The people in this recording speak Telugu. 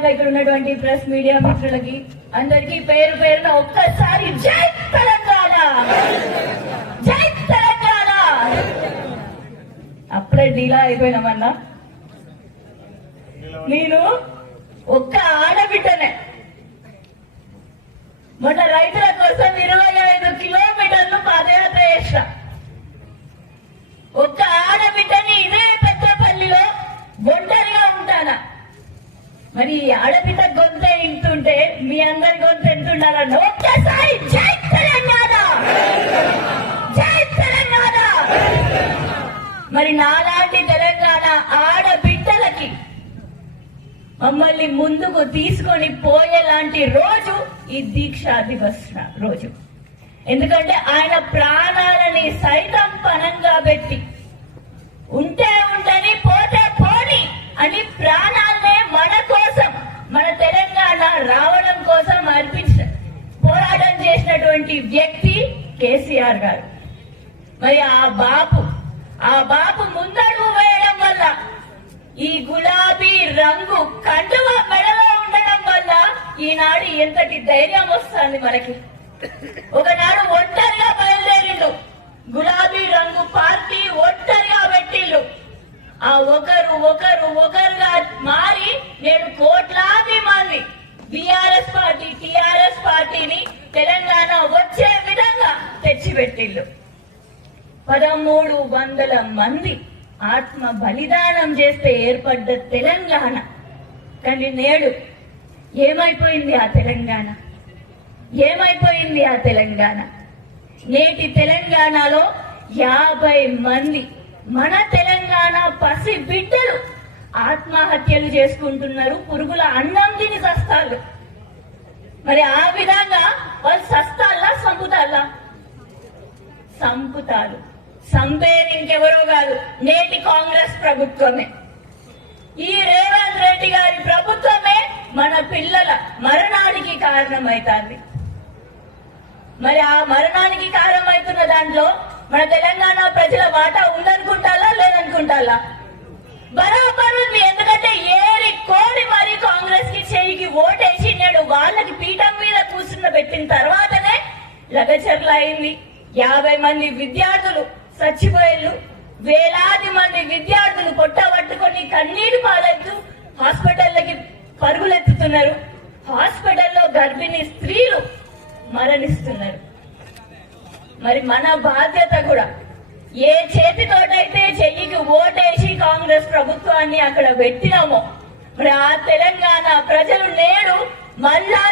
అదేవిధంగా ఇక్కడ ఉన్నటువంటి ప్రెస్ మీడియా మిత్రులకి అందరికీ పేరు పేరున ఒక్కసారి జై తెలంగాణ, జై తెలంగాణ. అప్పుడే డీలా అయిపోయినామన్నా. నేను ఒక్క ఆడబిడ్డనే. మొన్న రైతుల కోసం 25 కిలోమీటర్లు పాదయాత్ర చేసిన. ఒక్క ఆడబిడ్డని ఇదే పెద్దపల్లిలో ఒంటరిగా ఉంటానా. మరి ఆడబిడ్డ గొంతు ఇంటుంటే మీ అందరి గొంతు ఎంతుండాలన్న. ఒక్కసారి జై తెలంగాణ, జై తెలంగాణ. మరి నాలాంటి తెలంగాణ ఆడబిడ్డలకి మమ్మల్ని ముందుకు తీసుకొని పోయేలాంటి రోజు ఈ దీక్షా దివస్ రోజు. ఎందుకంటే ఆయన ప్రాణాలని సైతం పణంగా పెట్టి ఉంటే ఉంటని పోతే పోని అని ప్రాణాలనే మన కోసం, మన తెలంగాణ రావడం కోసం పోరాటం చేసినటువంటి వ్యక్తి కేసీఆర్ గారు. మరి ఆ బాపు ముందడుగు వేయడం వల్ల, ఈ గులాబీ రంగు కండువ మెడలో ఉండడం వల్ల ఈనాడు ఎంతటి ధైర్యం వస్తుంది మనకి. ఒకనాడు ఒంటరిగా బయలుదేరిండు, గులాబీ రంగు పార్టీ ఒంటరిగా పెట్టిండు. ఆ ఒకరుగా మారి నేడు కోట్లాది మంది బీఆర్ఎస్ పార్టీ, టీఆర్ఎస్ పార్టీని తెలంగాణ వచ్చే విధంగా తెచ్చిపెట్టిండు. 1300 మంది ఆత్మ బలిదానం చేస్తే ఏర్పడ్డ తెలంగాణ. కానీ నేడు ఏమైపోయింది ఆ తెలంగాణ? ఏమైపోయింది ఆ తెలంగాణ? నేటి తెలంగాణలో 50 మంది మన తెలంగాణ పసి బిడ్డలు ఆత్మహత్యలు చేసుకుంటున్నారు. పురుగుల అన్నం తిని సస్తాలు. మరి ఆ విధంగా వాళ్ళు సస్తాల్లా, సంపుతారు. సంపేది ఇంకెవరో కాదు, నేటి కాంగ్రెస్ ప్రభుత్వమే. ఈ రేవంత్ రెడ్డి గారి ప్రభుత్వమే మన పిల్లల మరణానికి కారణమైతుంది. మరి ఆ మరణానికి కారణమవుతున్న దాంట్లో మన తెలంగాణ ప్రజల వాటా ఉందనుకుంటారా, లేదనుకుంటారా? బరాబర్ ఉంది. ఎందుకంటే ఏరి కోడి మరి కాంగ్రెస్ కి చేయికి ఓటేసి నేడు వాళ్ళకి పీఠం మీద కూర్చున్నబెట్టిన తర్వాతనే లగచర్ల అయింది. 50 మంది విద్యార్థులు చచ్చిపోయేళ్ళు, వేలాది మంది విద్యార్థులు పొట్టబట్టుకొని కన్నీరు పాలెత్తు హాస్పిటల్లకి పరుగులెత్తుతున్నారు. హాస్పిటల్లో గర్భిణీ స్త్రీలు మరణిస్తున్నారు. మరి మన బాధ్యత కూడా ఏ చేతితోటైతే చెయ్యికి ఓటేసి కాంగ్రెస్ ప్రభుత్వాన్ని అక్కడ పెట్టినామో, మరి ఆ తెలంగాణ ప్రజలు నేడు మళ్ళా